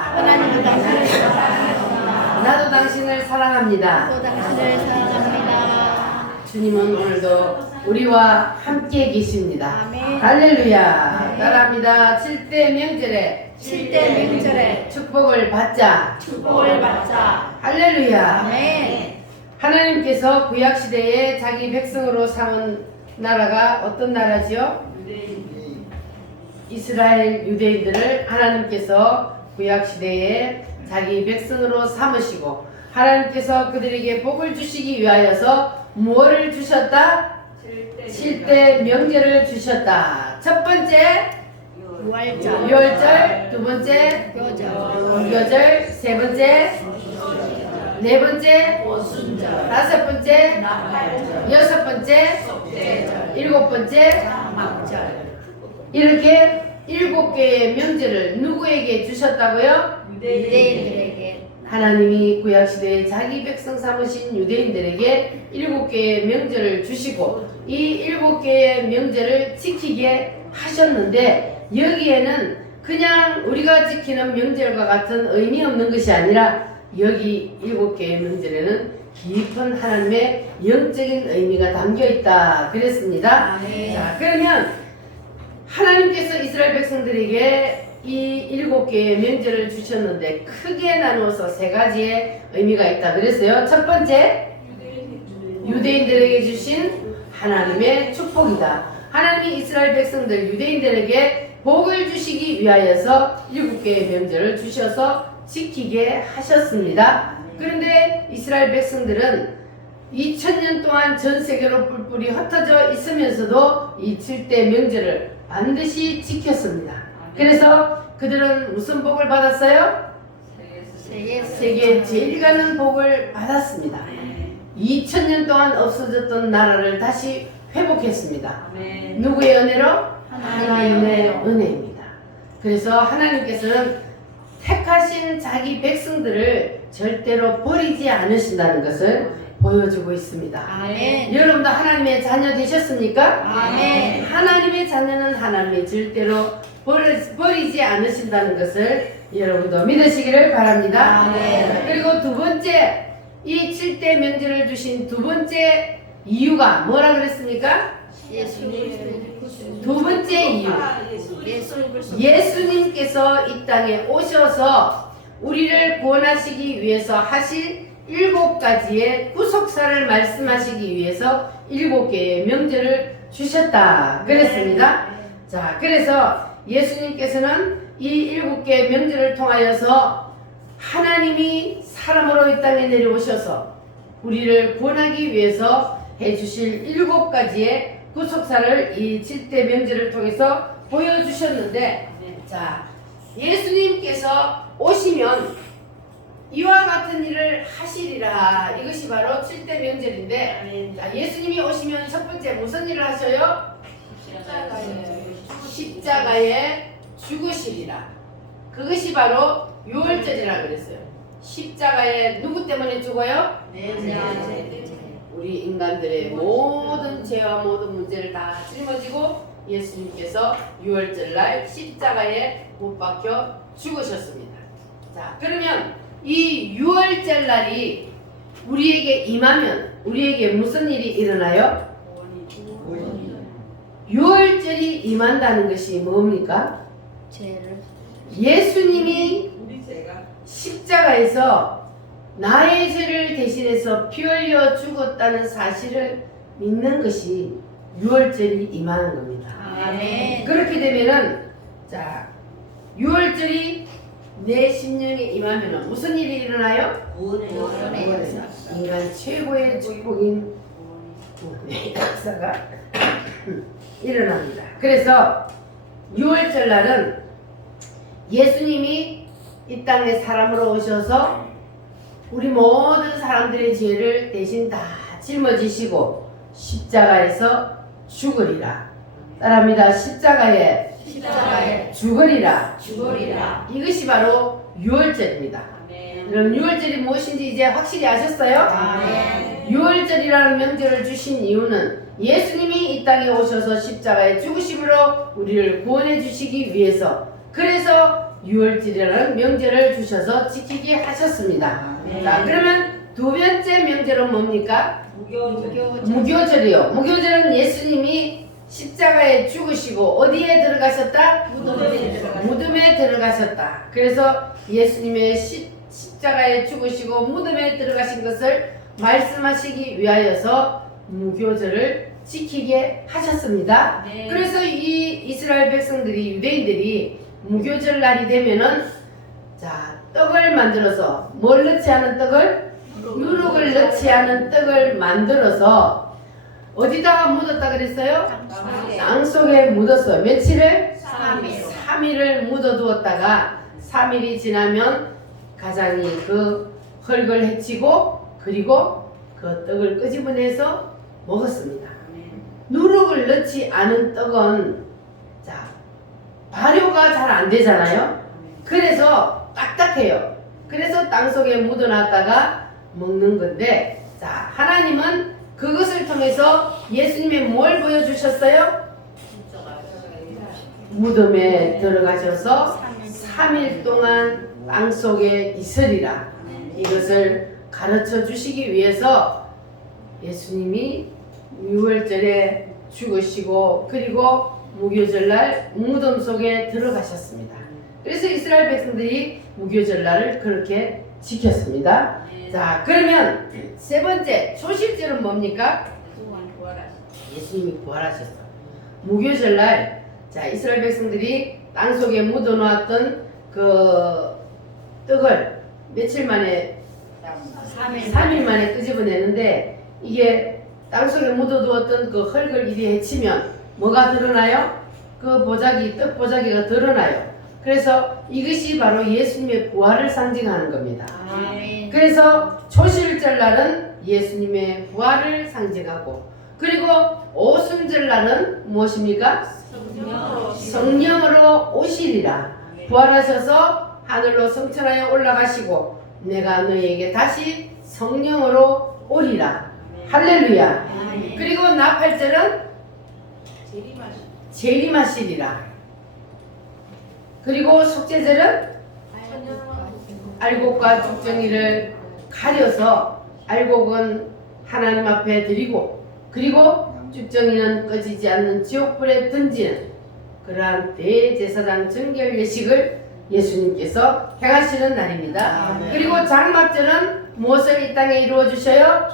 하나님도 당신을 사랑합니다. 나도 당신을 사랑합니다. 나도 당신을 사랑합니다. 주님은 오늘도 우리와 함께 계십니다. 아멘. 할렐루야. 따라합니다. 7대 명절에 7대 명절에 축복을 받자. 축복을 받자. 할렐루야. 아멘. 하나님께서 구약시대에 자기 백성으로 삼은 나라가 어떤 나라지요? 이스라엘 유대인들을 하나님께서 구약시대에 자기 백성으로 삼으시고 하나님께서 그들에게 복을 주시기 위하여서 무엇을 주셨다? 7대 명절을 주셨다. 첫 번째 유월절, 유월절, 두 번째 교절, 유월절, 세 번째 네 번째 오순절, 다섯 번째 나팔절, 여섯 번째 속죄절, 일곱 번째 막절. 이렇게 7개의 명절을 누구에게 주셨다고요? 유대인들에게 하나님이 구약시대에 자기 백성 삼으신 유대인들에게 7개의 명절을 주시고 이 7개의 명절을 지키게 하셨는데 여기에는 그냥 우리가 지키는 명절과 같은 의미 없는 것이 아니라 여기 7개의 명절에는 깊은 하나님의 영적인 의미가 담겨 있다 그랬습니다. 아멘. 자, 그러면 하나님께서 이스라엘 백성들에게 이 7개의 명절을 주셨는데 크게 나누어서 3가지의 의미가 있다 그랬어요. 첫 번째, 유대인들에게 주신 하나님의 축복이다. 하나님이 이스라엘 백성들 유대인들에게 복을 주시기 위하여서 7개의 명절을 주셔서 지키게 하셨습니다. 그런데 이스라엘 백성들은 2000년 동안 전 세계로 뿔뿔이 흩어져 있으면서도 이 7대 명절을 반드시 지켰습니다. 그래서 그들은 무슨 복을 받았어요? 세계에 제일 가는 복을 받았습니다. 2000년 동안 없어졌던 나라를 다시 회복했습니다. 누구의 은혜로? 하나님의 은혜입니다. 그래서 하나님께서는 택하신 자기 백성들을 절대로 버리지 않으신다는 것을 보여주고 있습니다. 아멘. 여러분도 하나님의 자녀 되셨습니까? 아멘. 하나님의 자녀는 하나님이 절대로 버리지 않으신다는 것을 여러분도 믿으시기를 바랍니다. 아멘. 그리고 두 번째, 이 7대 명절을 주신 두 번째 이유가 뭐라 그랬습니까? 두 번째 이유, 예수님께서 이 땅에 오셔서 우리를 구원하시기 위해서 하실 7가지의 구속사를 말씀하시기 위해서 7개의 명절을 주셨다 그랬습니다. 자, 그래서 예수님께서는 이 7개의 명절을 통하여서 하나님이 사람으로 이 땅에 내려오셔서 우리를 구원하기 위해서 해주실 7가지의 구속사를 이 7대 명절을 통해서 보여주셨는데, 자, 예수님께서 오시면 이와 같은 일을 하시리라. 이것이 바로 7대 명절인데, 자, 예수님이 오시면 첫 번째 무슨 일을 하셔요? 십자가에 죽으시리라. 그것이 바로 유월절이라 그랬어요. 십자가에 누구 때문에 죽어요? 우리 인간들의 모든 죄와 모든 문제를 다 짊어지고 예수님께서 유월절날 십자가에 못 박혀 죽으셨습니다. 자, 그러면 이 유월절날이 우리에게 임하면 우리에게 무슨 일이 일어나요? 유월절이 임한다는 것이 뭡니까? 예수님이 십자가에서 나의 죄를 대신해서 피 흘려 죽었다는 사실을 믿는 것이 유월절이 임하는 겁니다. 아멘. 그렇게 되면은, 자, 유월절이 내 심령에 임하면 무슨 일이 일어나요? 인간 최고의 축복인 구원의 역사가 일어납니다. 그래서 유월절 날은 예수님이 이 땅에 사람으로 오셔서 우리 모든 사람들의 죄를 대신 다 짊어지시고 십자가에서 죽으리라. 따라합니다. 십자가에 죽으리라. 이것이 바로 유월절입니다. 그럼 유월절이 무엇인지 이제 확실히 아셨어요? 유월절이라는 명절을 주신 이유는 예수님이 이 땅에 오셔서 십자가에 죽으심으로 우리를 구원해 주시기 위해서, 그래서 유월절이라는 명절을 주셔서 지키게 하셨습니다. 자, 그러면 두 번째 명절은 뭡니까? 무교절이요. 무교절은 예수님이 십자가에 죽으시고 어디에 들어가셨다? 무덤에 들어가셨다. 그래서 예수님의 십자가에 죽으시고 무덤에 들어가신 것을 말씀하시기 위하여서 무교절을 지키게 하셨습니다. 네. 그래서 이 이스라엘 백성들이 유대인들이 무교절 날이 되면은 자 떡을 만들어서 뭘 넣지 않은 떡을 누룩을 넣지 않은 떡을 만들어서 어디다가 묻었다 그랬어요? 땅 속에 묻었어요. 며칠을? 3일을 묻어두었다가 3일이 지나면 가장이 그 흙을 헤치고 그리고 그 떡을 끄집어내서 먹었습니다. 누룩을 넣지 않은 떡은 자 발효가 잘 안 되잖아요. 그래서 딱딱해요. 그래서 땅 속에 묻어놨다가 먹는 건데 자 하나님은 그것을 통해서 예수님의 뭘 보여주셨어요? 무덤에 들어가셔서 3일 동안 땅 속에 있으리라. 이것을 가르쳐 주시기 위해서 예수님이 유월절에 죽으시고 그리고 무교절날 무덤 속에 들어가셨습니다. 그래서 이스라엘 백성들이 무교절날을 그렇게 지켰습니다. 자, 그러면 세 번째 초실절은 뭡니까? 예수님이 부활하셨어. 무교절날 자 이스라엘 백성들이 땅 속에 묻어놓았던 그 떡을 며칠 만에 3일 만에 끄집어내는데 이게 땅속에 묻어두었던 그 흙을 이리 헤치면 뭐가 드러나요? 그 보자기, 떡 보자기가 드러나요. 그래서 이것이 바로 예수님의 부활을 상징하는 겁니다. 아멘. 그래서 초실절날은 예수님의 부활을 상징하고 그리고 오순절날은 무엇입니까? 성령으로 오시리라. 부활하셔서 하늘로 성천하여 올라가시고 내가 너희에게 다시 성령으로 오리라. 할렐루야. 그리고 나팔절은 재림하시리라. 그리고 속죄절은 알곡과 죽정이를 가려서 알곡은 하나님 앞에 드리고 그리고 죽정이는 꺼지지 않는 지옥불에 던지는 그러한 대제사장 정결 예식을 예수님께서 행하시는 날입니다. 그리고 장막절은 무엇을 이 땅에 이루어 주셔요?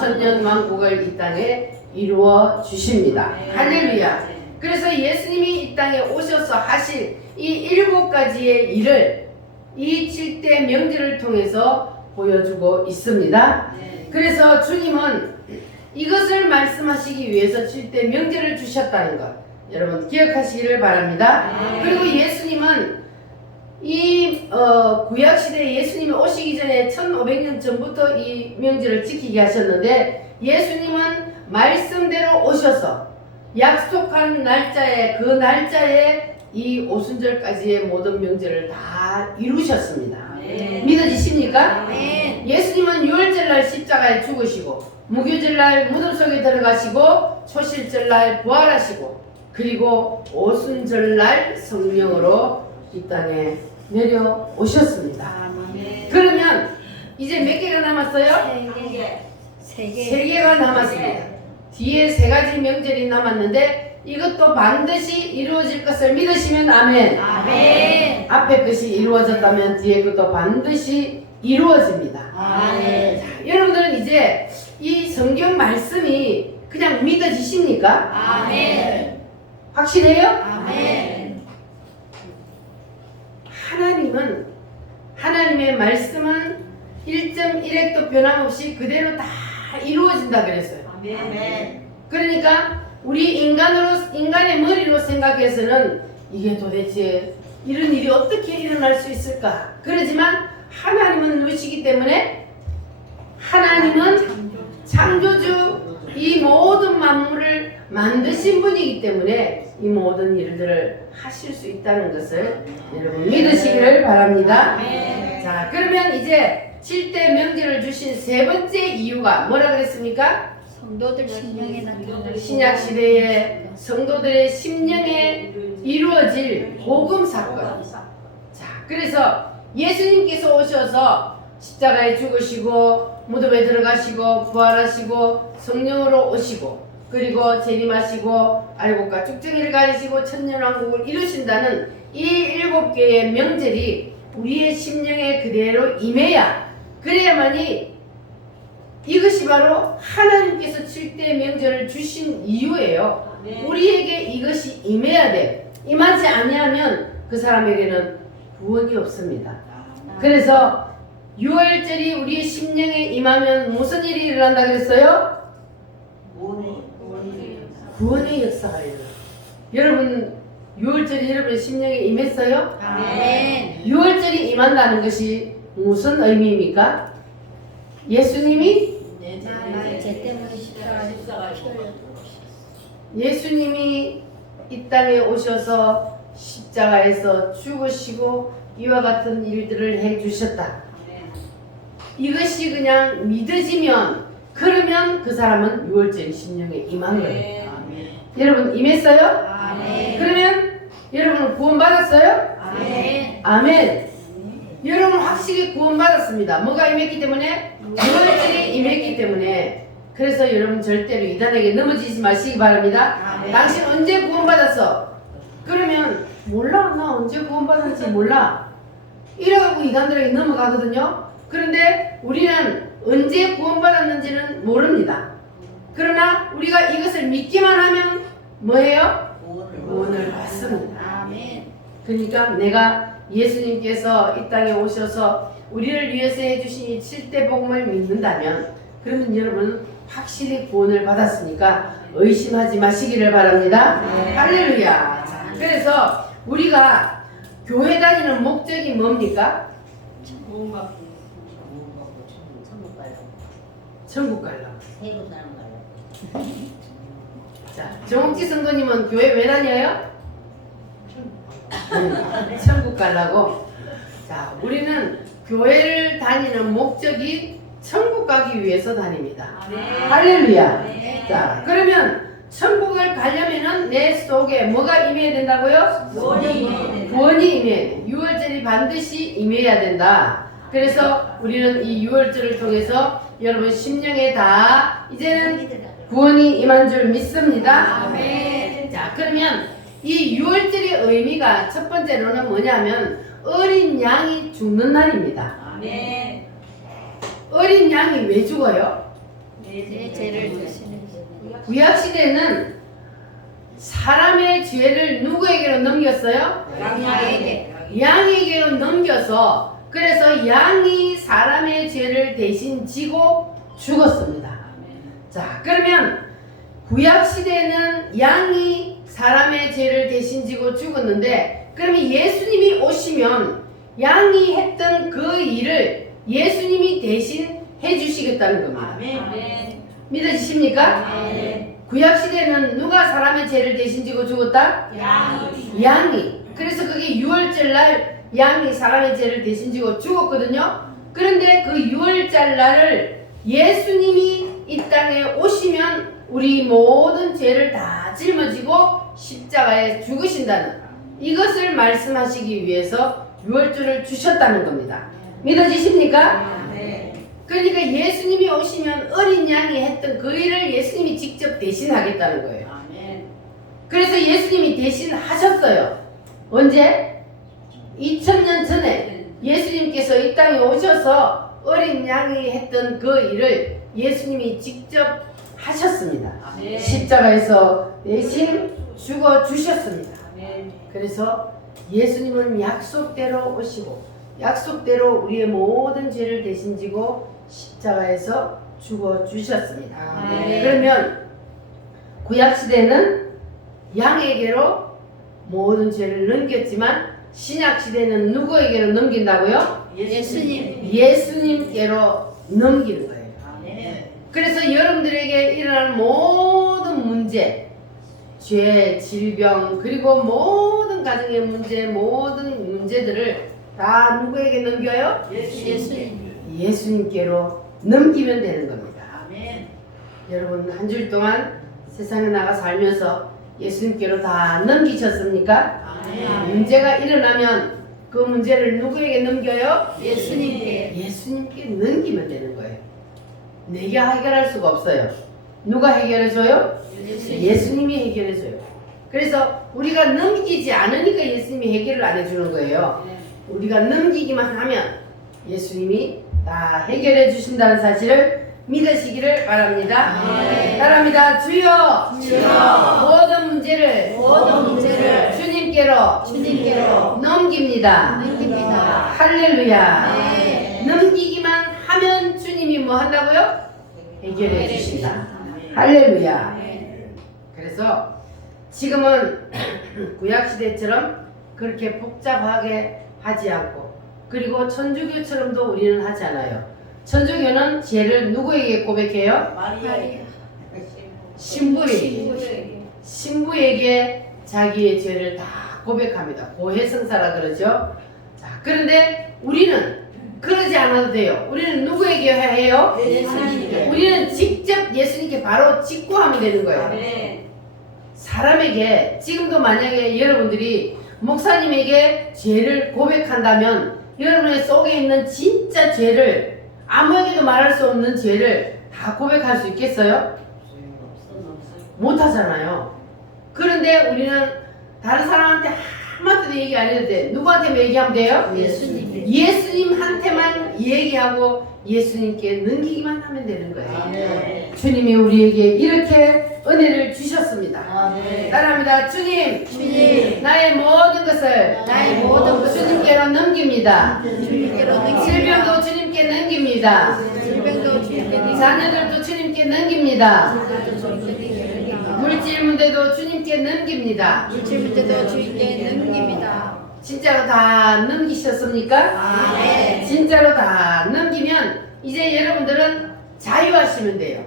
천년왕국을 이 땅에 이루어 주십니다. 할렐루야. 그래서 예수님이 이 땅에 오셔서 하실 이 7가지의 일을 이 7대 명절을 통해서 보여주고 있습니다. 그래서 주님은 이것을 말씀하시기 위해서 7대 명절을 주셨다는 것 여러분 기억하시기를 바랍니다. 그리고 예수님은 이 구약시대에 예수님이 오시기 전에 1500년 전부터 이 명절을 지키게 하셨는데 예수님은 말씀대로 오셔서 약속한 날짜에 그 날짜에 이 오순절까지의 모든 명절을 다 이루셨습니다. 믿어지십니까? 예수님은 유월절날 십자가에 죽으시고 무교절날 무덤 속에 들어가시고 초실절날 부활하시고 그리고 오순절날 성령으로 이 땅에 내려오셨습니다. 그러면 이제 몇 개가 남았어요? 세 개가 남았습니다. 뒤에 3가지 명절이 남았는데 이것도 반드시 이루어질 것을 믿으시면 아멘. 아멘. 앞에 것이 이루어졌다면 뒤에 것도 반드시 이루어집니다. 아멘. 자, 여러분들은 이제 이 성경 말씀이 그냥 믿어지십니까? 아멘. 확실해요? 아멘. 하나님의 말씀은 1.1획도 변함없이 그대로 다 이루어진다 그랬어요. 그러니까 우리 인간의 머리로 생각해서는 이게 도대체 이런 일이 어떻게 일어날 수 있을까? 그러지만 하나님은 누구시기 때문에 하나님은 창조주 이 모든 만물을 만드신 분이기 때문에 이 모든 일들을 하실 수 있다는 것을 여러분 믿으시기를 바랍니다. 자, 그러면 이제 7대 명절을 주신 세 번째 이유가 뭐라 그랬습니까? 성도들 심령에 나타나는 신약 시대의 성도들의 심령에 이루어질 복음 사건. 그래서 예수님께서 오셔서 십자가에 죽으시고 무덤에 들어가시고 부활하시고 성령으로 오시고 그리고 재림하시고 알곡과 쭉정이를 가리시고 천년왕국을 이루신다는 이 7개의 명절이 우리의 심령에 그대로 임해야 그래야만이 이것이 바로 하나님께서 7대 명절을 주신 이유예요. 우리에게 이것이 임해야 돼. 임하지 아니하면 그 사람에게는 구원이 없습니다. 그래서 6월절이 우리의 심령에 임하면 무슨 일이 일어난다 그랬어요? 구원의 역사가 일어나요. 여러분 6월절이 여러분의 심령에 임했어요? 아멘. 6월절이 임한다는 것이 무슨 의미입니까? 예수님이 제 때문에 십자가에 예수님이 이 땅에 오셔서 십자가에서 죽으시고 이와 같은 일들을 해주셨다. 이것이 그냥 믿어지면 그러면 그 사람은 6월절 심령에 임한 거예요. 여러분 임했어요? 아멘. 그러면 여러분은 구원받았어요? 아멘. 아멘. 여러분 확실히 구원받았습니다. 뭐가 임했기 때문에? 6월절이 임했기 때문에. 그래서 여러분 절대로 이단에게 넘어지지 마시기 바랍니다. 아멘. 당신 언제 구원받았어? 그러면 몰라. 나 언제 구원받았는지 몰라. 이러고 이단들에게 넘어가거든요. 그런데 우리는 언제 구원받았는지는 모릅니다. 그러나 우리가 이것을 믿기만 하면 뭐예요? 구원을 받습니다. 아멘. 그러니까 내가 예수님께서 이 땅에 오셔서 우리를 위해서 해주신 이 7대 복음을 믿는다면 그러면 여러분 확실히 구원을 받았으니까 의심하지 마시기를 바랍니다. 네. 할렐루야. 자, 그래서 우리가 교회 다니는 목적이 뭡니까? 천국 가려고. 자, 정옥지 성도님은 교회 왜 다녀요? 천국 가려고. 자, 우리는 교회를 다니는 목적이 천국 가기 위해서 다닙니다. 할렐루야. 네. 자, 그러면 천국을 가려면은 내 속에 뭐가 임해야 된다고요? 구원이 임해야 돼. 6월절이 반드시 임해야 된다. 그래서 우리는 이 6월절을 통해서 여러분 심령에 다 이제는 구원이 임한 줄 믿습니다. 아멘. 자, 그러면 이 6월절의 의미가 첫 번째로는 뭐냐면 어린 양이 죽는 날입니다. 아멘. 어린 양이 왜 죽어요? 내 죄를 주시는 구약시대는 사람의 죄를 누구에게로 넘겼어요? 양에게. 양에게로 넘겨서 그래서 양이 사람의 죄를 대신 지고 죽었습니다. 자, 그러면 구약시대는 양이 사람의 죄를 대신 지고 죽었는데 그러면 예수님이 오시면 양이 했던 그 일을 예수님이 대신 해주시겠다는 겁니다. 아멘. 믿어지십니까? 아멘. 구약시대는 누가 사람의 죄를 대신 지고 죽었다? 양이. 그래서 그게 6월절 날 양이 사람의 죄를 대신 지고 죽었거든요. 그런데 그 6월절 날을 예수님이 이 땅에 오시면 우리 모든 죄를 다 짊어지고 십자가에 죽으신다는 이것을 말씀하시기 위해서 6월절을 주셨다는 겁니다. 믿어지십니까? 그러니까 예수님이 오시면 어린 양이 했던 그 일을 예수님이 직접 대신하겠다는 거예요. 그래서 예수님이 대신하셨어요. 언제? 2000년 전에 예수님께서 이 땅에 오셔서 어린 양이 했던 그 일을 예수님이 직접 하셨습니다. 십자가에서 대신 죽어 주셨습니다. 그래서 예수님은 약속대로 오시고 약속대로 우리의 모든 죄를 대신 지고 십자가에서 죽어 주셨습니다. 그러면 구약시대는 양에게로 모든 죄를 넘겼지만 신약시대는 누구에게로 넘긴다고요? 예수님께로 넘기는 거예요. 그래서 여러분들에게 일어나는 모든 문제, 죄, 질병, 그리고 모든 가정의 문제, 모든 문제들을 다 누구에게 넘겨요? 예수님께로 넘기면 되는 겁니다. 여러분 한 주일 동안 세상에 나가 살면서 예수님께로 다 넘기셨습니까? 문제가 일어나면 그 문제를 누구에게 넘겨요? 예수님께. 예수님께 넘기면 되는 거예요. 내가 해결할 수가 없어요. 누가 해결해줘요? 예수님이 해결해줘요. 그래서 우리가 넘기지 않으니까 예수님이 해결을 안 해주는 거예요. 우리가 넘기기만 하면 예수님이 다 해결해 주신다는 사실을 믿으시기를 바랍니다. 따라합니다. 주여, 모든 문제를 주님께로 넘깁니다. 할렐루야. 넘기기만 하면 주님이 뭐 한다고요? 해결해 주신다. 할렐루야. 그래서 지금은 구약시대처럼 그렇게 복잡하게 하지 않고, 그리고 천주교처럼도 우리는 하지 않아요. 천주교는 죄를 누구에게 고백해요? 신부에게 자기의 죄를 다 고백합니다. 고해성사라 그러죠. 자, 그런데 우리는 그러지 않아도 돼요. 우리는 누구에게 해요? 예수님께. 우리는 직접 예수님께 바로 직구하면 되는 거예요. 사람에게, 지금도 만약에 여러분들이 목사님에게 죄를 고백한다면 여러분의 속에 있는 진짜 죄를, 아무에게도 말할 수 없는 죄를 다 고백할 수 있겠어요? 못하잖아요. 그런데 우리는 다른 사람한테 한마디도 얘기 안 해도 돼. 누구한테만 얘기하면 돼요? 예수님한테만 얘기하고 예수님께 넘기기만 하면 되는 거예요. 주님이 우리에게 이렇게 은혜를 주셨습니다. 따라합니다. 주님, 나의 모든 것을 주님께로 넘깁니다. 질병도 주님께 넘깁니다. 자녀들도 주님께 넘깁니다. 물질 문제도 주님께 넘깁니다. 진짜로 다 넘기셨습니까? 진짜로 다 넘기면 이제 여러분들은 자유하시면 돼요.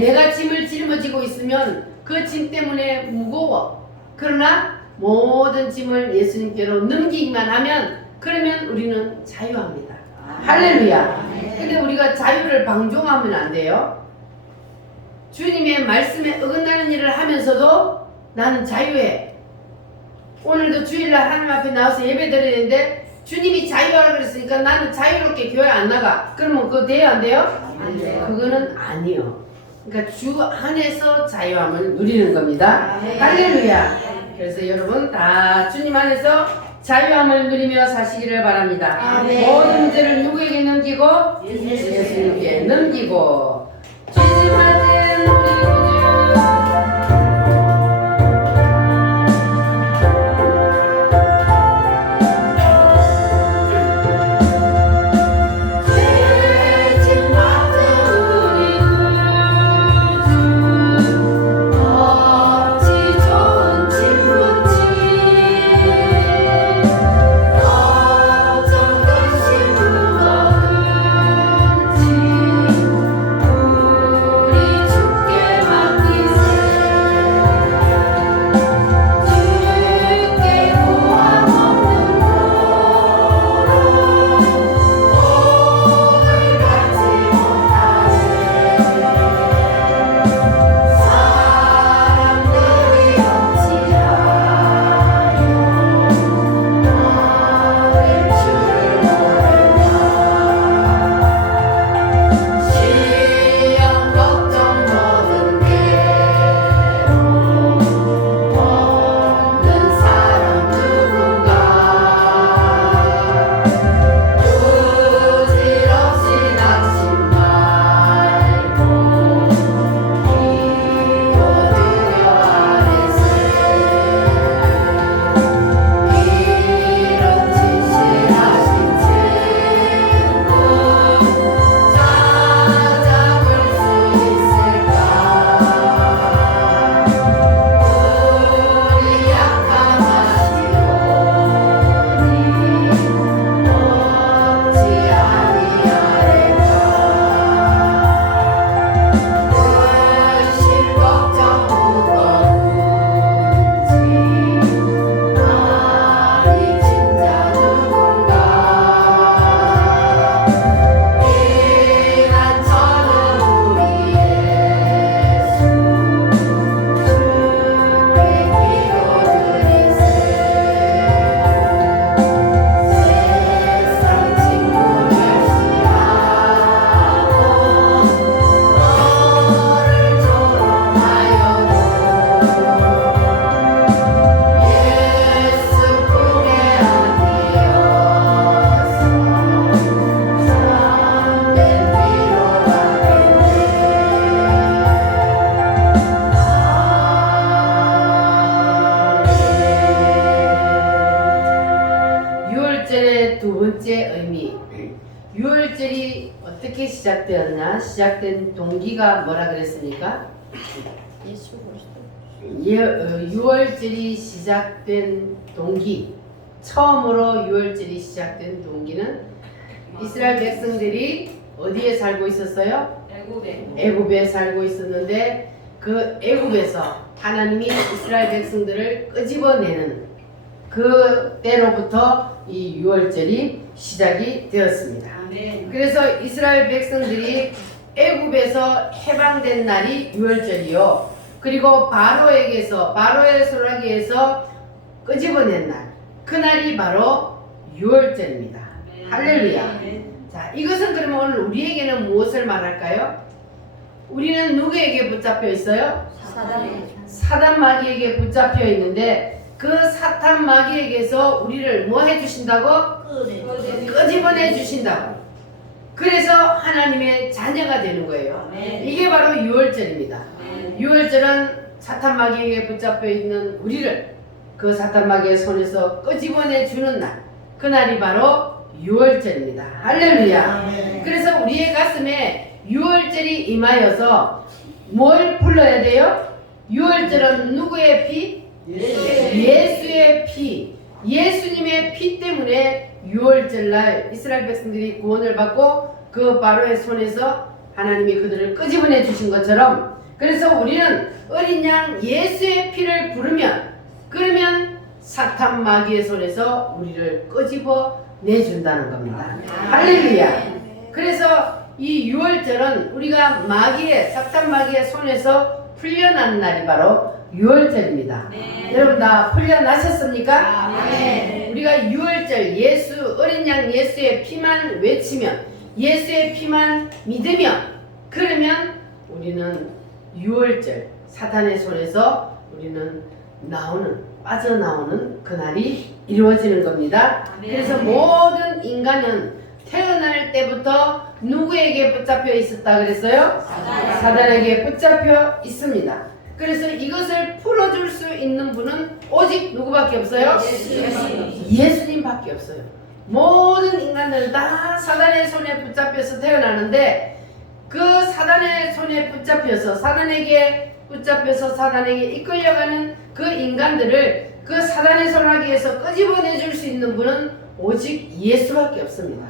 내가 짐을 짊어지고 있으면 그 짐 때문에 무거워. 그러나 모든 짐을 예수님께로 넘기기만 하면, 그러면 우리는 자유합니다. 할렐루야. 근데 우리가 자유를 방종하면 안 돼요. 주님의 말씀에 어긋나는 일을 하면서도 나는 자유해. 오늘도 주일날 하나님 앞에 나와서 예배 드리는데 주님이 자유하라 그랬으니까 나는 자유롭게 교회 안 나가. 그러면 그거 돼요, 안 돼요? 안 돼요. 그거는 아니요. 그러니까 주 안에서 자유함을 누리는 겁니다. 할렐루야. 그래서 여러분 다 주님 안에서 자유함을 누리며 사시기를 바랍니다. 모든 문제를 누구에게 넘기고? 예수님께 넘기고. 주님 받은 우리 구주. 우리 유월절이 어떻게 시작되었나? 시작된 동기가 뭐라 그랬습니까? 예수 그리스도. 유월절이 시작된 동기, 처음으로 유월절이 시작된 동기는 이스라엘 백성들이 어디에 살고 있었어요? 애굽에. 애굽에 살고 있었는데 그 애굽에서 하나님이 이스라엘 백성들을 끄집어내는 그 때로부터 이 유월절이 시작이 되었습니다. 아멘. 그래서 이스라엘 백성들이 애굽에서 해방된 날이 유월절이요. 그리고 바로의 소나기에서 끄집어낸 날, 그날이 바로 유월절입니다. 할렐루야. 자, 이것은 그러면 오늘 우리에게는 무엇을 말할까요? 우리는 누구에게 붙잡혀 있어요? 사단의 사단 마귀에게 붙잡혀 있는데 그 사탄 마귀에게서 우리를 뭐 해주신다고? 끄집어내 주신다고. 그래서 하나님의 자녀가 되는 거예요. 이게 바로 유월절입니다. 유월절은 사탄 마귀에게 붙잡혀 있는 우리를 그 사탄 마귀의 손에서 끄집어내 주는 날, 그날이 바로 유월절입니다. 할렐루야. 그래서 우리의 가슴에 유월절이 임하여서 뭘 불러야 돼요? 유월절은 누구의 피? 예수의 피. 예수님의 피 때문에 유월절날 이스라엘 백성들이 구원을 받고 그 바로의 손에서 하나님이 그들을 끄집어내 주신 것처럼, 그래서 우리는 어린 양 예수의 피를 부르면, 그러면 사탄 마귀의 손에서 우리를 끄집어 내준다는 겁니다. 할렐루야. 그래서 이 유월절은 우리가 사탄 마귀의 손에서 풀려난 날이 바로 유월절입니다. 여러분 다 풀려나셨습니까? 우리가 유월절 어린 양 예수의 피만 외치면, 예수의 피만 믿으면, 그러면 우리는 유월절 사탄의 손에서 우리는 빠져나오는 그날이 이루어지는 겁니다. 그래서 모든 인간은 태어날 때부터 누구에게 붙잡혀 있었다 그랬어요? 사단에게 붙잡혀 있습니다. 그래서 이것을 풀어줄 수 있는 분은 오직 누구밖에 없어요? 예수님밖에 없어요. 모든 인간들은 다 사단의 손에 붙잡혀서 태어나는데 그 사단의 손에 붙잡혀서 사단에게 이끌려가는 그 인간들을 그 사단의 손아귀에서 끄집어내줄 수 있는 분은 오직 예수밖에 없습니다.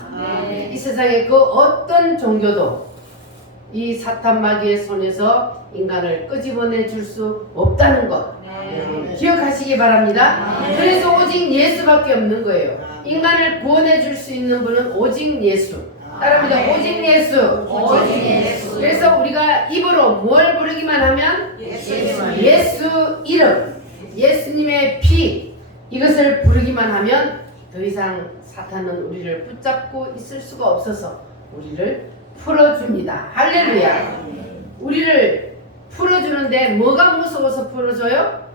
이 세상에 그 어떤 종교도 이 사탄 마귀의 손에서 인간을 끄집어내줄 수 없다는 것 기억하시기 바랍니다. 그래서 오직 예수밖에 없는 거예요. 인간을 구원해줄 수 있는 분은 오직 예수. 따라합니다. 오직 예수. 그래서 우리가 입으로 뭘 부르기만 하면 예수 이름, 예수님의 피, 이것을 부르기만 하면 더 이상 사탄은 우리를 붙잡고 있을 수가 없어서 우리를 풀어줍니다. 할렐루야. 우리를 풀어주는데 뭐가 무서워서 풀어줘요?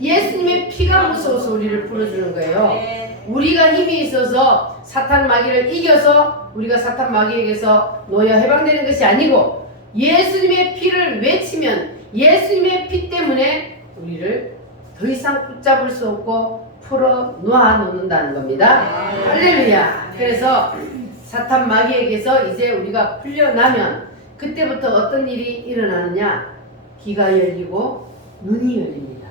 예수님의 피가 무서워서 우리를 풀어주는 거예요. 우리가 힘이 있어서 사탄 마귀를 이겨서 우리가 사탄 마귀에게서 놓여 해방되는 것이 아니고 예수님의 피를 외치면 예수님의 피 때문에 우리를 더 이상 붙잡을 수 없고 풀어 놓는다는 겁니다. 할렐루야. 그래서 사탄 마귀에게서 이제 우리가 풀려나면 그때부터 어떤 일이 일어나느냐? 귀가 열리고 눈이 열립니다.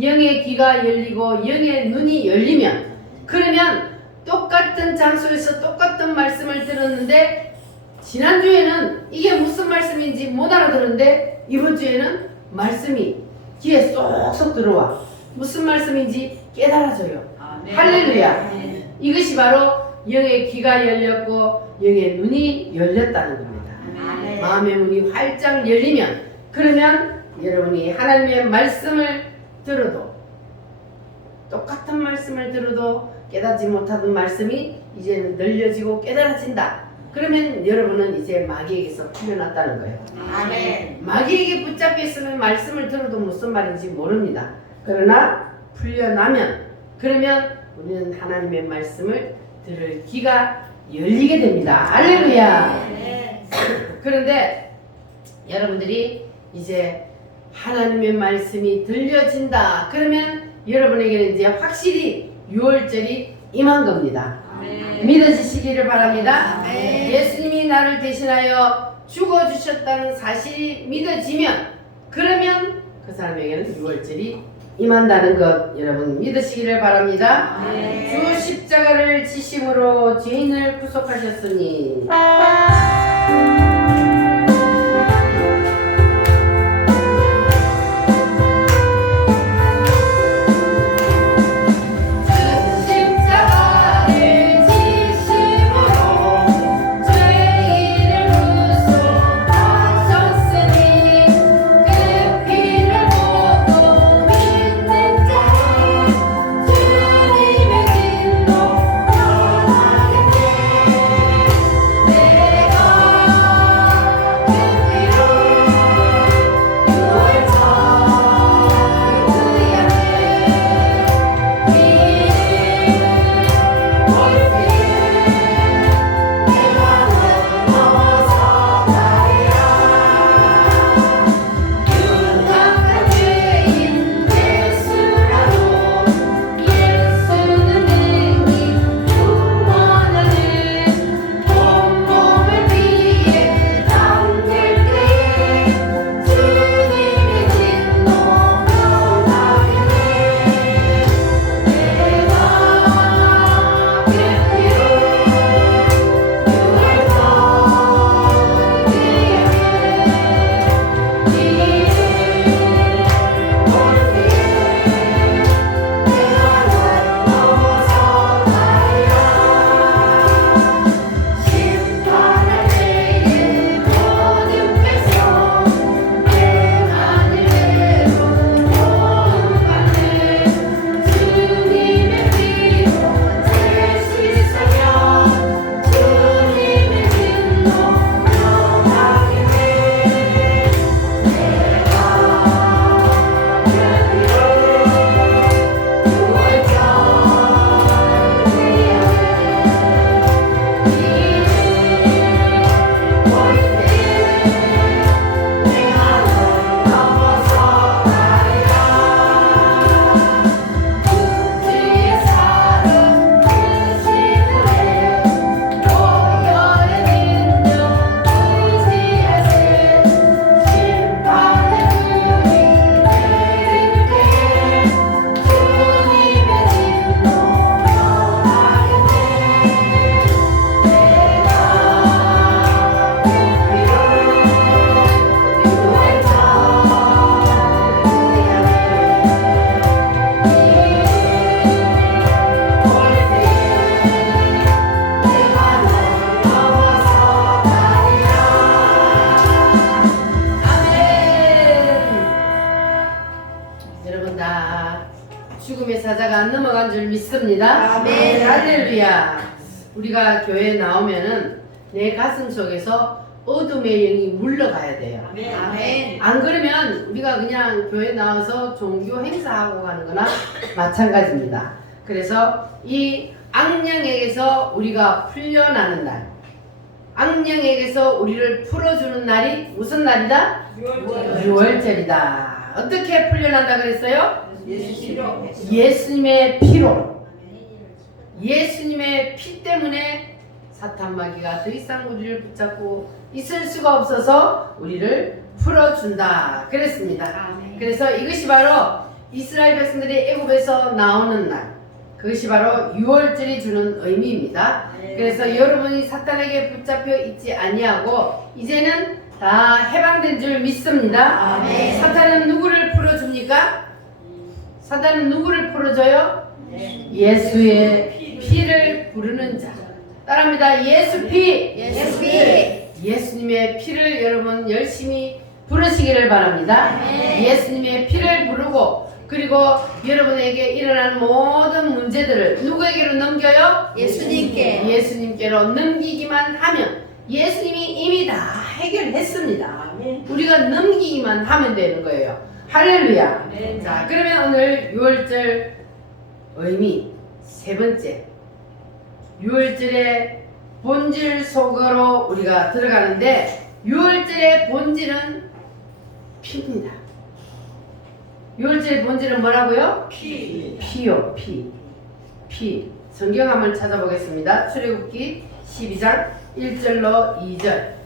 영의 귀가 열리고 영의 눈이 열리면, 그러면 똑같은 장소에서 똑같은 말씀을 들었는데 지난주에는 이게 무슨 말씀인지 못 알아들었는데 이번 주에는 말씀이 귀에 쏙쏙 들어와 무슨 말씀인지 깨달아져요. 할렐루야. 이것이 바로 영의 귀가 열렸고 영의 눈이 열렸다는 겁니다. 마음의 문이 활짝 열리면, 그러면 여러분이 하나님의 말씀을 들어도, 똑같은 말씀을 들어도 깨닫지 못하던 말씀이 이제는 늘려지고 깨달아진다. 그러면 여러분은 이제 마귀에게서 풀려났다는 거예요. 마귀에게 붙잡혀 있으면 말씀을 들어도 무슨 말인지 모릅니다. 그러나 풀려나면, 그러면 우리는 하나님의 말씀을 들을 귀가 열리게 됩니다. 할렐루야. 그런데 여러분들이 이제 하나님의 말씀이 들려진다. 그러면 여러분에게는 이제 확실히 유월절이 임한 겁니다. 믿어지시기를 바랍니다. 대신하여 죽어주셨다는 사실이 믿어지면 그러면 그 사람에게는 유월절이 임한다는 것 여러분 믿으시기를 바랍니다. 주 십자가를 지심으로 죄인을 구속하셨으니 죽음의 사자가 안 넘어간 줄 믿습니다. 아멘. 할렐루야. 우리가 교회에 나오면은 내 가슴 속에서 어둠의 영이 물러가야 돼요. 아멘. 안 그러면 우리가 그냥 교회 나와서 종교 행사하고 가는 거나 마찬가지입니다. 그래서 이 악령에게서 우리가 풀려나는 날, 악령에게서 우리를 풀어주는 날이 무슨 날이다? 6월절이다. 어떻게 풀려난다 그랬어요? 예수님의 피로. 예수님의 피 때문에 사탄 마귀가 더 이상 우리를 붙잡고 있을 수가 없어서 우리를 풀어준다 그랬습니다. 그래서 이것이 바로 이스라엘 백성들이 애굽에서 나오는 날, 그것이 바로 6월절이 주는 의미입니다. 그래서 여러분이 사탄에게 붙잡혀 있지 아니하고 이제는 다 해방된 줄 믿습니다. 아멘. 사탄은 누구를 풀어줍니까? 사탄은 누구를 풀어줘요? 예수의 피를 부르는 자. 따라합니다. 예수 피. 예수 피. 예수님의 피를 여러분 열심히 부르시기를 바랍니다. 아멘. 예수님의 피를 부르고 그리고 여러분에게 일어나는 모든 문제들을 누구에게로 넘겨요? 예수님께. 예수님께로 넘기기만 하면 예수님이 이미 다 해결했습니다. 우리가 넘기기만 하면 되는 거예요. 할렐루야. 자, 그러면 오늘 6월절 의미 세 번째, 6월절의 본질 속으로 우리가 들어가는데 6월절의 본질은 피입니다. 6월절의 본질은 뭐라고요? 피요. 피. 성경 한번 찾아보겠습니다. 출애굽기 12장 1절로 2절.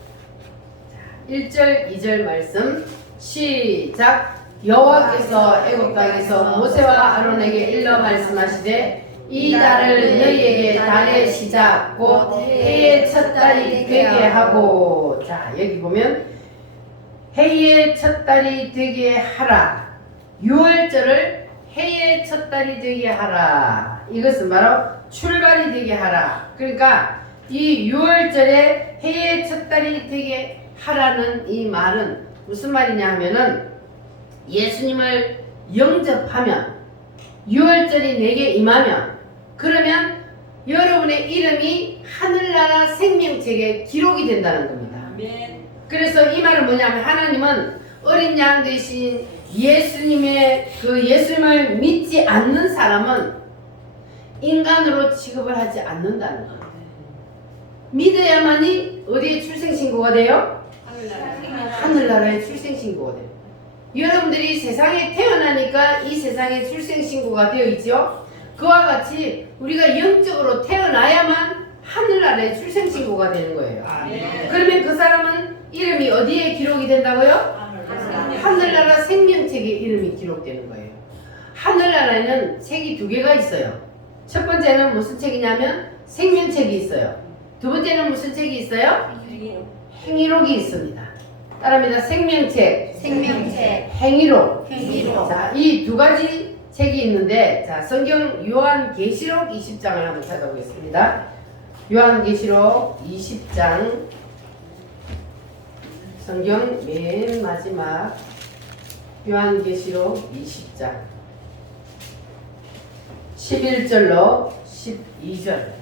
1절 2절 말씀 시작. 여호와께서 애굽 땅에서 모세와 아론에게 일러 말씀하시되 이 달을 너희에게 달의 시작 곧 해의 첫 달이 되게 하고. 자, 여기 보면 해의 첫 달이 되게 하라. 6월절을 해의 첫 달이 되게 하라. 이것은 바로 출발이 되게 하라. 그러니까 이 6월절에 해의 첫 달이 되게 하라는 이 말은 무슨 말이냐 하면은 예수님을 영접하면 6월절이 내게 임하면 그러면 여러분의 이름이 하늘나라 생명책에 기록이 된다는 겁니다. 그래서 이 말은 뭐냐면 하나님은 어린 양 대신 예수님의 그 예수님을 믿지 않는 사람은 인간으로 취급을 하지 않는다는 거예요. 믿어야만이 어디에 출생신고가 돼요? 하늘나라에 출생신고가 돼요. 여러분들이 세상에 태어나니까 이 세상에 출생신고가 되어 있죠. 그와 같이 우리가 영적으로 태어나야만 하늘나라에 출생신고가 되는 거예요. 그러면 그 사람은 이름이 어디에 기록이 된다고요? 하늘나라 생명책에 이름이 기록되는 거예요. 하늘나라에는 책이 2개가 있어요. 첫 번째는 무슨 책이냐면 생명책이 있어요. 두 번째는 무슨 책이 있어요? 행위록이 있습니다. 따라합니다. 생명책, 행위록. 자, 이 2가지 책이 있는데, 자, 성경 요한계시록 20장을 한번 찾아보겠습니다. 요한계시록 20장, 성경 맨 마지막 요한계시록 20장 11절로 12절.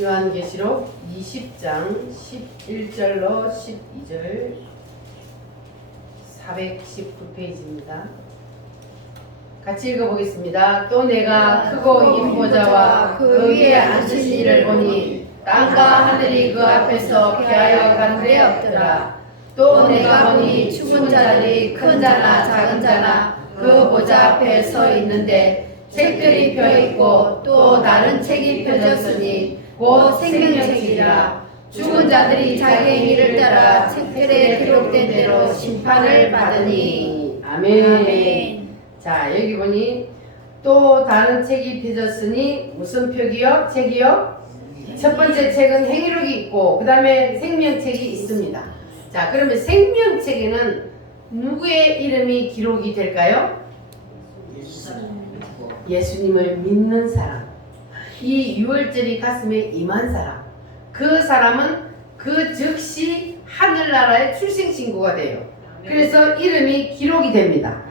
요한계시록 20장 11절로 12절 419페이지입니다. 같이 읽어보겠습니다. 또 내가 크고 인보자와 그 위에 앉으신 이를 보니 땅과 하늘이 그 앞에서 피하여 간 데 없더라. 또 내가 보니 죽은 자들이 큰 자나 작은 자나 그 보좌 앞에 서 있는데 책들이 펴있고 또 다른 책이 펴졌으니 곧 생명책이라. 죽은 자들이 자기 행위를 따라 책들에 기록된 대로 심판을 받으니. 아멘. 자, 여기 보니 또 다른 책이 펴졌으니 무슨 표기요? 책이요? 첫 번째 책은 행위록이 있고 그 다음에 생명책이 있습니다. 자, 그러면 생명책에는 누구의 이름이 기록이 될까요? 예수님을 믿는 사람. 이 6월절이 가슴에 임한 사람. 그 사람은 그 즉시 하늘나라의 출생신고가 돼요. 그래서 이름이 기록이 됩니다.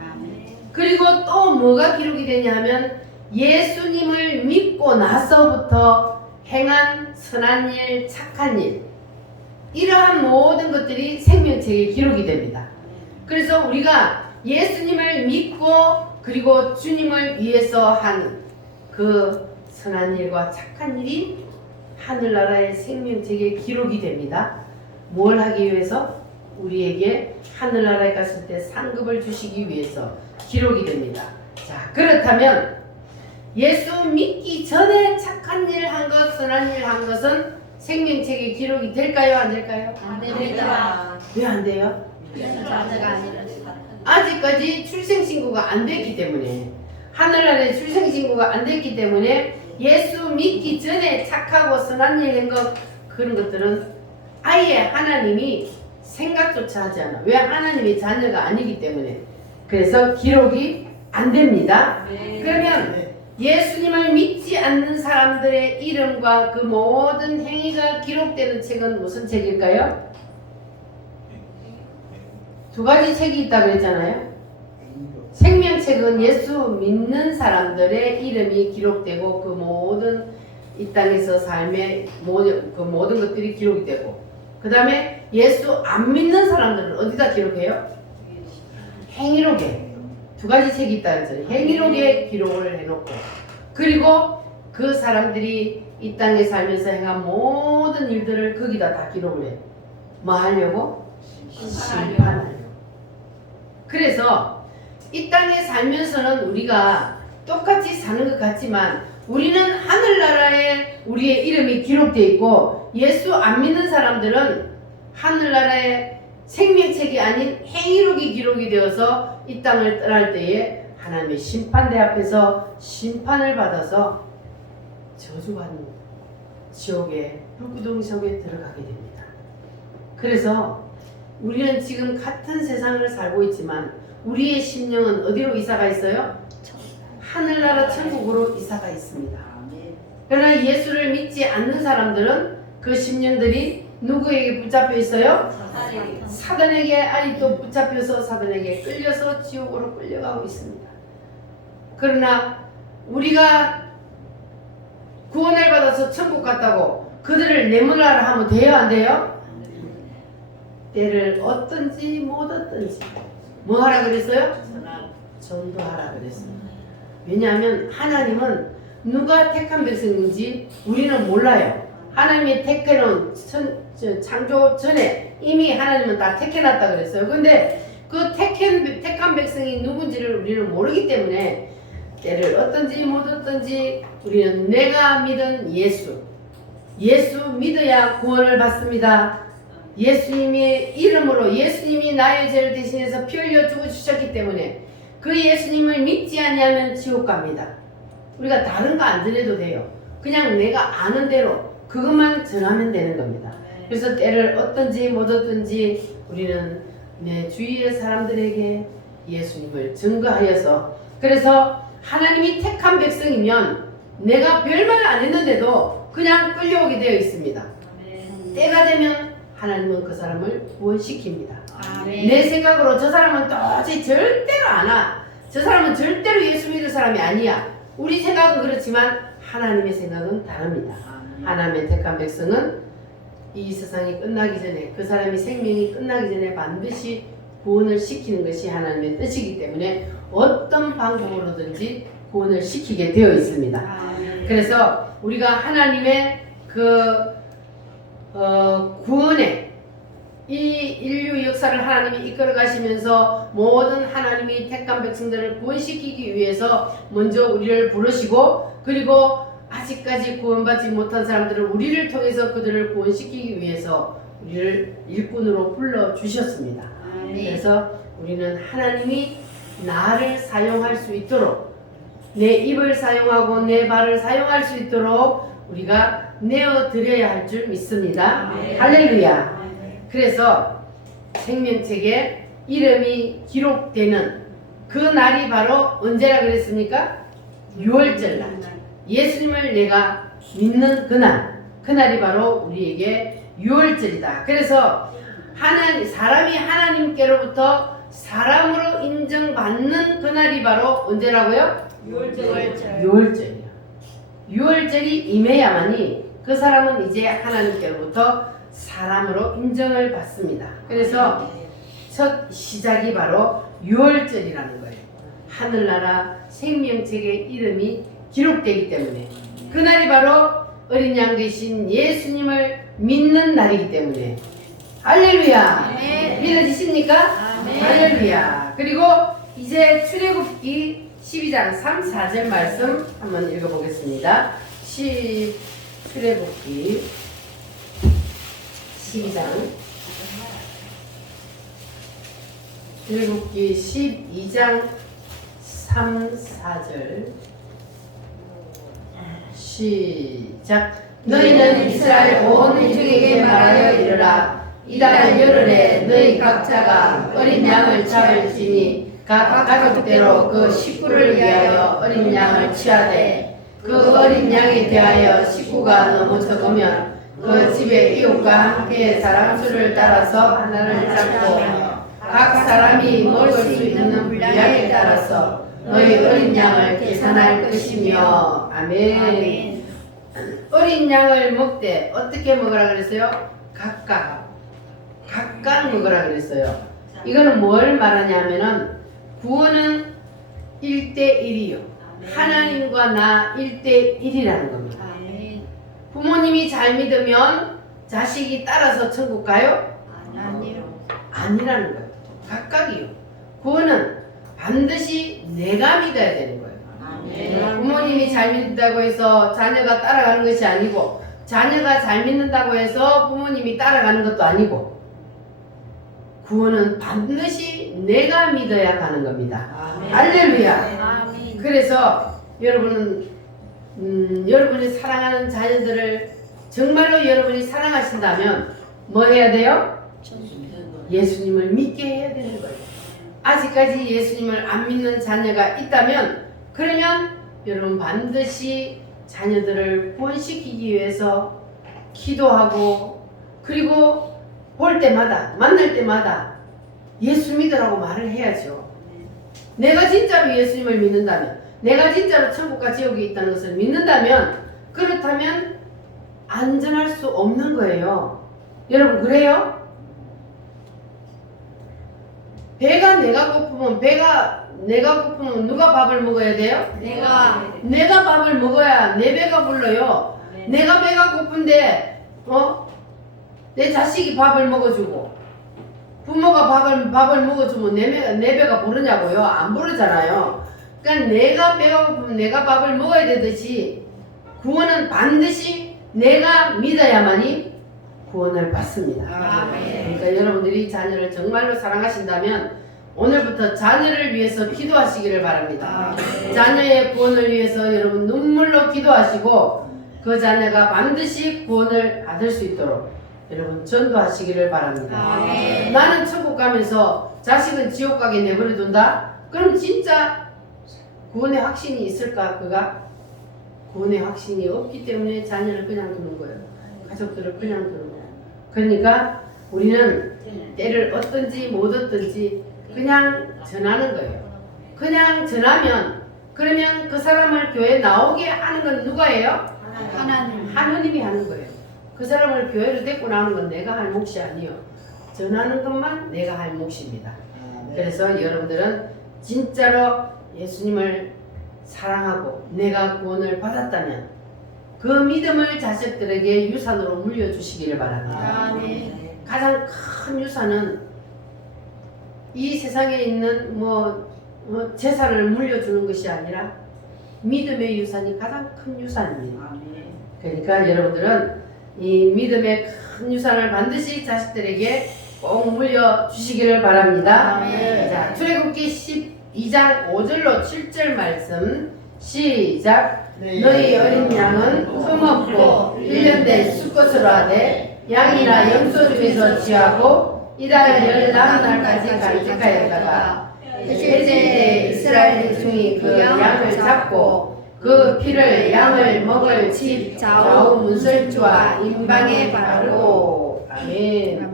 그리고 또 뭐가 기록이 되냐 하면 예수님을 믿고 나서부터 행한 선한 일, 착한 일, 이러한 모든 것들이 생명책에 기록이 됩니다. 그래서 우리가 예수님을 믿고 그리고 주님을 위해서 한 그 선한 일과 착한 일이 하늘나라의 생명책에 기록이 됩니다. 뭘 하기 위해서? 우리에게 하늘나라에 갔을 때 상급을 주시기 위해서 기록이 됩니다. 자, 그렇다면 예수 믿기 전에 착한 일 한 것, 선한 일 한 것은 생명책에 기록이 될까요? 안 될까요? 안 됩니다. 왜 안 돼요? 아직까지 출생신고가 안 됐기 때문에, 하늘나라에 출생신고가 안 됐기 때문에 예수 믿기 전에 착하고 선한 일 한 것, 그런 것들은 아예 하나님이 생각조차 하지 않아. 왜? 하나님의 자녀가 아니기 때문에. 그래서 기록이 안 됩니다. 그러면 예수님을 믿지 않는 사람들의 이름과 그 모든 행위가 기록되는 책은 무슨 책일까요? 2가지 책이 있다고 그랬잖아요. 생명책은 예수 믿는 사람들의 이름이 기록되고 그 모든 이 땅에서 삶의 그 모든 것들이 기록이 되고, 그 다음에 예수 안 믿는 사람들은 어디다 기록해요? 행위록에. 2가지 책이 있다 그랬잖아요. 행위록에 기록을 해놓고, 그리고 그 사람들이 이 땅에 살면서 행한 모든 일들을 거기다 다 기록을 해. 뭐 하려고? 심판하려고. 그래서 이 땅에 살면서는 우리가 똑같이 사는 것 같지만 우리는 하늘나라에 우리의 이름이 기록되어 있고 예수 안 믿는 사람들은 하늘나라의 생명책이 아닌 행위록이 기록이 되어서 이 땅을 떠날 때에 하나님의 심판대 앞에서 심판을 받아서 저주받는 지옥의 불구덩이 속에 들어가게 됩니다. 그래서 우리는 지금 같은 세상을 살고 있지만 우리의 심령은 어디로 이사가 있어요? 하늘나라 천국으로 이사가 있습니다. 그러나 예수를 믿지 않는 사람들은 그 심령들이 누구에게 붙잡혀 있어요? 사단에게 아직도 붙잡혀서 사단에게 끌려서 지옥으로 끌려가고 있습니다. 그러나 우리가 구원을 받아서 천국 갔다고 그들을 내몰라라 하면 돼요, 안 돼요? 때를 얻든지 못 얻든지 뭐 하라 그랬어요? 전도하라 그랬어요. 왜냐하면 하나님은 누가 택한 백성인지 우리는 몰라요. 하나님이 택해놓은 창조 전에 이미 하나님은 다 택해놨다 그랬어요. 근데 그 택한 백성이 누군지를 우리는 모르기 때문에 때를 얻든지 못 얻든지 우리는 내가 믿은 예수 믿어야 구원을 받습니다. 예수님의 이름으로 예수님이 나의 죄를 대신해서 피 흘려 죽어주셨기 때문에 그 예수님을 믿지 아니하면 지옥 갑니다. 우리가 다른 거 안 전해도 돼요. 그냥 내가 아는 대로 그것만 전하면 되는 겁니다. 그래서 때를 얻든지 못 얻든지 우리는 내 주위의 사람들에게 예수님을 증거하여서, 그래서 하나님이 택한 백성이면 내가 별말 안 했는데도 그냥 끌려오게 되어 있습니다. 때가 되면 하나님은 그 사람을 구원시킵니다. 내 생각으로 저 사람은 도저히 절대로 안 와. 저 사람은 절대로 예수 믿을 사람이 아니야. 우리 생각은 그렇지만 하나님의 생각은 다릅니다. 하나님의 택한 백성은 이 세상이 끝나기 전에, 그 사람이 생명이 끝나기 전에 반드시 구원을 시키는 것이 하나님의 뜻이기 때문에 어떤 방법으로든지 구원을 시키게 되어 있습니다. 그래서 우리가 하나님의 구원의 이 인류 역사를 하나님이 이끌어 가시면서 모든 하나님이 택한 백성들을 구원시키기 위해서 먼저 우리를 부르시고, 그리고 아직까지 구원받지 못한 사람들을 우리를 통해서 그들을 구원시키기 위해서 우리를 일꾼으로 불러주셨습니다. 그래서 우리는 하나님이 나를 사용할 수 있도록, 내 입을 사용하고 내 발을 사용할 수 있도록 우리가 내어드려야 할 줄 믿습니다. 할렐루야. 그래서 생명책에 이름이 기록되는 그 날이 바로 언제라 그랬습니까? 6월절 날. 예수님을 내가 믿는 그날이 바로 우리에게 6월절이다. 그래서 사람이 하나님께로부터 사람으로 인정받는 그날이 바로 언제라고요? 6월절이요. 6월절이 임해야만이 그 사람은 이제 하나님께로부터 사람으로 인정을 받습니다. 그래서 첫 시작이 바로 6월절이라는 거예요. 하늘나라 생명책에 이름이 기록되기 때문에 그날이 바로 어린 양 되신 예수님을 믿는 날이기 때문에. 할렐루야. 믿어지십니까? 할렐루야. 그리고 이제 출애굽기 12장 3, 4절 말씀 한번 읽어보겠습니다. 출애굽기 12장, 출애굽기 12장 3, 4절 시작. 너희는 이스라엘 온 회중에게 말하여 이르라. 이달 열흘에 너희 각자가 어린 양을 잡을지니 각 가족대로 그 식구를 위하여 어린 양을 취하되, 그 어린 양에 대하여 식구가 너무 적으면 그 집의 이웃과 함께 사람 수를 따라서 하나를 잡고 각 사람이 먹을 수 있는 분량에 따라서 너희 어린 양을 계산할 것이며. 아멘. 어린 양을 먹되 어떻게 먹으라 그랬어요? 각각 먹으라 그랬어요. 이거는 뭘 말하냐면은 구원은 1대1이요. 하나님과 나 1대1이라는 겁니다. 부모님이 잘 믿으면 자식이 따라서 천국 가요? 아니라는 거예요. 각각이요. 구원은 반드시 내가 믿어야 되는 거예요. 부모님이 잘 믿는다고 해서 자녀가 따라가는 것이 아니고, 자녀가 잘 믿는다고 해서 부모님이 따라가는 것도 아니고 구원은 반드시 내가 믿어야 가는 겁니다. 할렐루야. 아멘. 그래서 여러분은 여러분이 사랑하는 자녀들을 정말로 여러분이 사랑하신다면 뭐 해야 돼요? 예수님을 믿게 해야 되는 거예요. 아직까지 예수님을 안 믿는 자녀가 있다면 그러면 여러분 반드시 자녀들을 구원시키기 위해서 기도하고 그리고 볼 때마다 만날 때마다 예수 믿으라고 말을 해야죠. 내가 진짜로 예수님을 믿는다면 내가 진짜로 천국과 지옥이 있다는 것을 믿는다면 그렇다면 안전할 수 없는 거예요. 여러분 그래요? 배가 내가 고프면 누가 밥을 먹어야 돼요? 내가 밥을 먹어야 내 배가 불러요. 내가 배가 고픈데 내 자식이 밥을 먹어주고 부모가 밥을 먹어주면 내 배가 부르냐고요? 안 부르잖아요. 그러니까 내가 배가 고프면 내가 밥을 먹어야 되듯이 구원은 반드시 내가 믿어야만이 구원을 받습니다. 그러니까 여러분들이 자녀를 정말로 사랑하신다면 오늘부터 자녀를 위해서 기도하시기를 바랍니다. 자녀의 구원을 위해서 여러분 눈물로 기도하시고 그 자녀가 반드시 구원을 받을 수 있도록 여러분 전도하시기를 바랍니다. 나는 천국 가면서 자식은 지옥 가게 내버려 둔다? 그럼 진짜 구원의 확신이 있을까? 그가 구원의 확신이 없기 때문에 자녀를 그냥 두는 거예요. 가족들을 그냥 두는 거예요. 그러니까 우리는 때를 얻든지 못 얻든지 그냥 전하는 거예요. 그냥 전하면 그러면 그 사람을 교회에 나오게 하는 건 누가예요? 하나님이 하는 거예요. 그 사람을 교회로 데리고 나오는 건 내가 할 몫이 아니요. 전하는 것만 내가 할 몫입니다. 그래서 여러분들은 진짜로 예수님을 사랑하고 내가 구원을 받았다면 그 믿음을 자식들에게 유산으로 물려주시기를 바랍니다. 가장 큰 유산은 이 세상에 있는 재산을 물려주는 것이 아니라 믿음의 유산이 가장 큰 유산입니다. 그러니까 여러분들은 이 믿음의 큰 유산을 반드시 자식들에게 꼭 물려주시기를 바랍니다. 자, 출애굽기 12장 5절로 7절 말씀 시작. 너희 어린 양은 흠없고 1년 된 수컷으로 하되 양이나 염소 중에서 취하고 이달 14날까지 간직하였다가 해질 이스라엘 중이 그 양을 잡고 그 피를 양을 먹을 집 좌우 문설주와 임방에 바르고 아멘.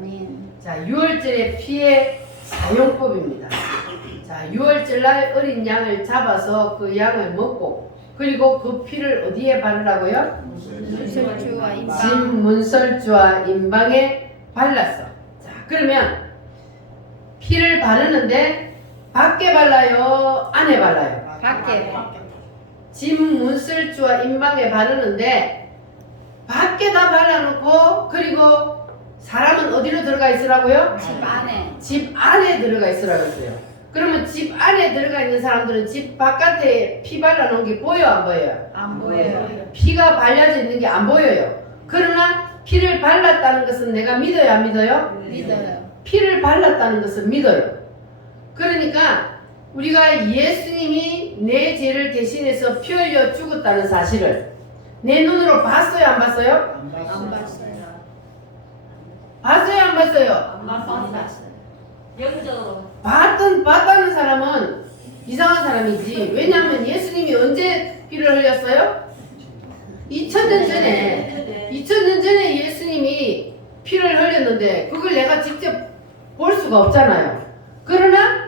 자, 6월절의 피의 사용법입니다. 자, 6월절 날 어린 양을 잡아서 그 양을 먹고 그리고 그 피를 어디에 바르라고요? 집 문설주와 임방에 발랐어. 자, 그러면 피를 바르는데 밖에 발라요? 안에 발라요? 밖에. 집 문설주와 임방에 바르는데 밖에다 발라놓고 그리고 사람은 어디로 들어가 있으라고요? 집 안에 들어가 있으라고 했어요. 그러면 집 안에 들어가 있는 사람들은 집 바깥에 피 발라놓은 게 보여 안 보여요? 안 보여요. 피가 발려져 있는 게 안 보여요. 그러나 피를 발랐다는 것은 내가 믿어요 안 믿어요? 믿어요. 피를 발랐다는 것은 믿어요. 그러니까 우리가 예수님이 내 죄를 대신해서 피 흘려 죽었다는 사실을 내 눈으로 봤어요 안 봤어요? 안 봤어요. 봤어요 안 봤어요? 안 봤어요. 영적으로. 봤다는 사람은 이상한 사람이지. 왜냐하면 예수님이 언제 피를 흘렸어요? 2000년 전에 예수님이 피를 흘렸는데 그걸 내가 직접 볼 수가 없잖아요. 그러나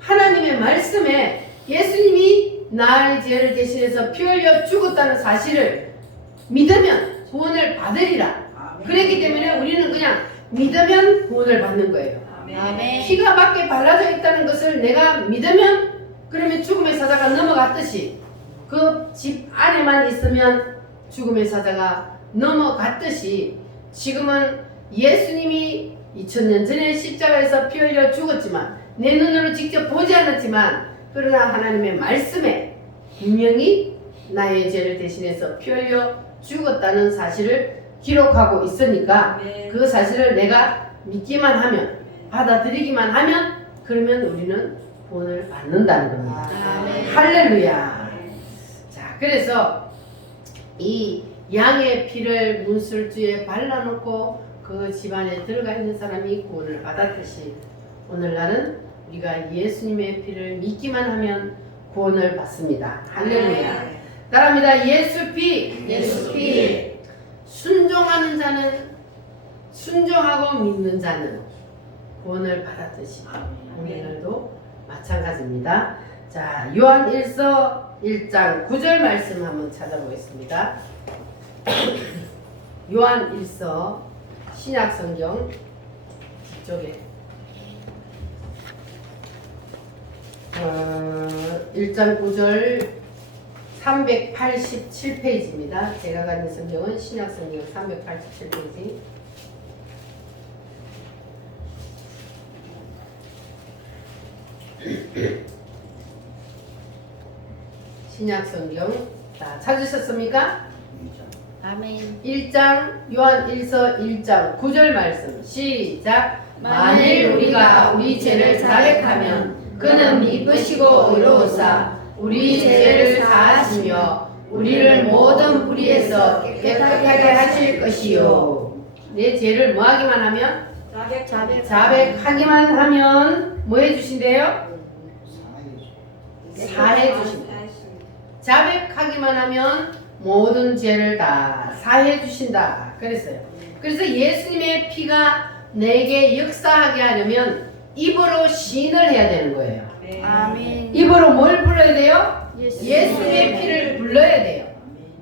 하나님의 말씀에 예수님이 나의 죄를 대신해서 피 흘려 죽었다는 사실을 믿으면 구원을 받으리라. 그렇기 때문에 우리는 그냥 믿으면 구원을 받는 거예요. 아멘. 피가 밖에 발라져 있다는 것을 내가 믿으면 그러면 죽음의 사자가 넘어갔듯이 그 집 안에만 있으면 죽음의 사자가 넘어갔듯이 지금은 예수님이 2000년 전에 십자가에서 피 흘려 죽었지만 내 눈으로 직접 보지 않았지만 그러나 하나님의 말씀에 분명히 나의 죄를 대신해서 피 흘려 죽었다는 사실을 기록하고 있으니까 아멘. 그 사실을 내가 믿기만 하면 받아들이기만 하면 그러면 우리는 구원을 받는다는 겁니다. 아멘. 할렐루야. 자, 그래서 이 양의 피를 문술주에 발라놓고 그 집안에 들어가 있는 사람이 구원을 받았듯이 오늘날은 우리가 예수님의 피를 믿기만 하면 구원을 받습니다. 할렐루야. 따라합니다. 예수 피. 예수 피. 순종하는 자는 순종하고 믿는 자는 구원을 받았듯이 오늘날도 마찬가지입니다. 자, 요한 1서 1장 9절 말씀 한번 찾아보겠습니다. 요한 1서 신약 성경 뒤쪽에 1장 9절 387페이지입니다. 제가 가진 성경은 신약 성경 387페이지. 신약 성경 자, 찾으셨습니까? 아멘. 1장 요한 1서 1장 9절 말씀 시작. 만일 우리가 우리 죄를 자백하면 그는 미쁘시고 의로우사 우리 죄를 사하시며 우리를 모든 불의에서 깨끗하게 하실 것이요. 내 죄를 뭐하기만 하면? 자백하기만 하면 뭐 해주신대요? 사해 주신다. 자백하기만 하면 모든 죄를 다 사해 주신다. 그랬어요. 그래서 예수님의 피가 내게 역사하게 하려면 입으로 시인을 해야 되는 거예요. 아멘. 입으로 뭘 불러야 돼요? 예수님의 피를 불러야 돼요.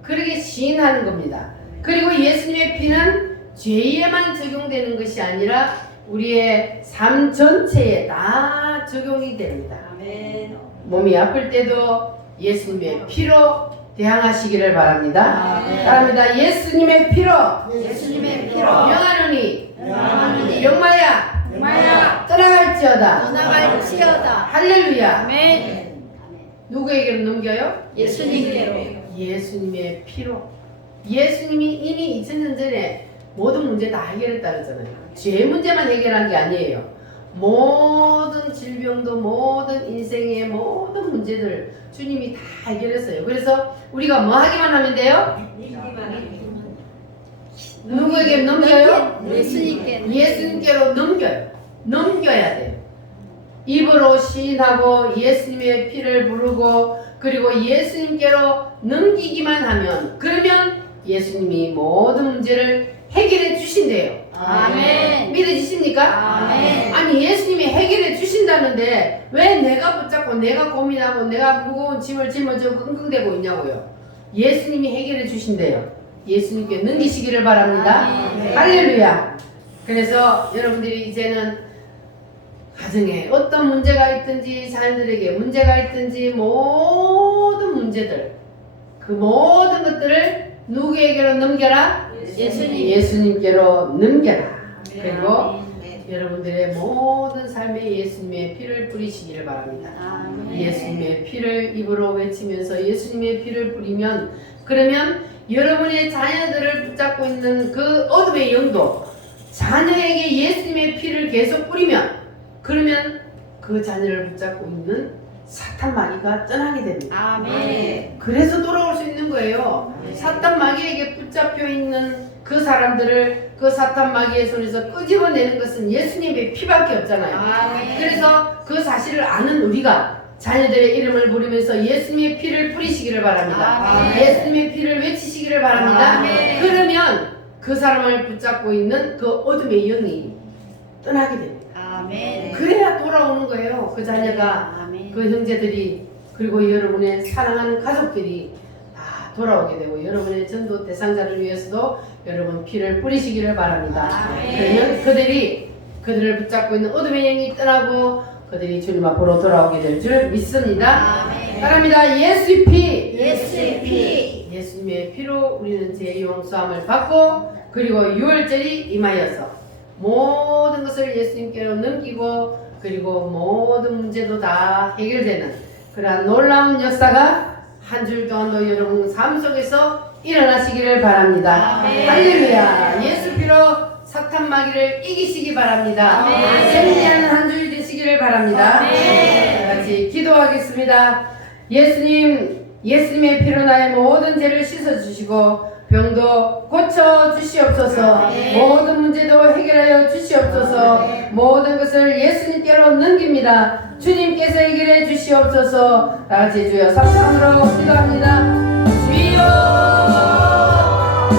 그러게 시인하는 겁니다. 그리고 예수님의 피는 죄에만 적용되는 것이 아니라 우리의 삶 전체에 다 적용이 됩니다. 아멘. 몸이 아플 때도 예수님의 피로 대항하시기를 바랍니다. 아멘. 따라합니다. 예수님의 피로 예수님의 피로 명하노니 명하노니 영마야 떠나갈지어다. 떠나갈지어다. 할렐루야. 아멘. 누구에게로 넘겨요? 예수님께로. 예수님의 피로. 예수님이 이미 2000년 전에 모든 문제 다 해결했다 그랬잖아요. 죄 문제만 해결한 게 아니에요. 모든 질병도 모든 인생의 모든 문제들 주님이 다 해결했어요. 그래서 우리가 뭐 하기만 하면 돼요? 누구에게 넘겨요? 예수님께. 예수님께로 넘겨요. 넘겨야 돼요. 입으로 시인하고 예수님의 피를 부르고 그리고 예수님께로 넘기기만 하면 그러면 예수님이 모든 문제를 해결해 주신대요. 아멘. 믿어지십니까? 아멘. 아니 예수님이 해결해 주신다는데 왜 내가 붙잡고 내가 고민하고 내가 무거운 짐을 짊어지고 끙끙대고 있냐고요. 예수님이 해결해 주신대요. 예수님께 넘기시기를 바랍니다. 아멘. 할렐루야. 그래서 여러분들이 이제는 가정에 어떤 문제가 있든지 자녀들에게 문제가 있든지 모든 문제들 그 모든 것들을 누구에게로 넘겨라? 예수님께로 넘겨라. 그리고 여러분들의 모든 삶에 예수님의 피를 뿌리시기를 바랍니다. 아멘. 예수님의 피를 입으로 외치면서 예수님의 피를 뿌리면 그러면 여러분의 자녀들을 붙잡고 있는 그 어둠의 영도 자녀에게 예수님의 피를 계속 뿌리면 그러면 그 자녀를 붙잡고 있는 사탄 마귀가 떠나게 됩니다. 아멘. 그래서 돌아올 수 있는 거예요. 사탄 마귀에게 붙잡혀 있는 그 사람들을 그 사탄 마귀의 손에서 끄집어내는 것은 예수님의 피밖에 없잖아요. 아멘. 그래서 그 사실을 아는 우리가 자녀들의 이름을 부르면서 예수님의 피를 뿌리시기를 바랍니다. 아멘. 예수님의 피를 외치시기를 바랍니다. 아멘. 그러면 그 사람을 붙잡고 있는 그 어둠의 영이 떠나게 됩니다. 아멘. 그래야 돌아오는 거예요. 그 자녀가 아멘. 그 형제들이 그리고 여러분의 사랑하는 가족들이 다 돌아오게 되고 여러분의 전도 대상자를 위해서도 여러분 피를 뿌리시기를 바랍니다. 아멘. 그러면 그들을 붙잡고 있는 어둠의 영이 떠나고 그들이 주님 앞으로 돌아오게 될 줄 믿습니다. 아멘. 따라합니다. 예수의 피. 예수의 피. 예수님의 피로 우리는 죄 용서함을 받고 그리고 유월절이 임하여서 모든 것을 예수님께로 넘기고 그리고 모든 문제도 다 해결되는 그러한 놀라운 역사가 한 주일 동안도 여러분 삶 속에서 일어나시기를 바랍니다. 아멘. 할렐루야. 예수 피로 사탄 마귀를 이기시기 바랍니다. 아멘. 승리하는 한 주일 되시기를 바랍니다. 아멘. 다 같이 기도하겠습니다. 예수님의 피로 나의 모든 죄를 씻어주시고 병도 고쳐주시옵소서. 아멘. 모든 문제도 해결하여 주시옵소서. 모든 것을 예수님께로 넘깁니다. 주님께서 해결해 주시옵소서. 다 같이 주여 삼창으로 기도합니다.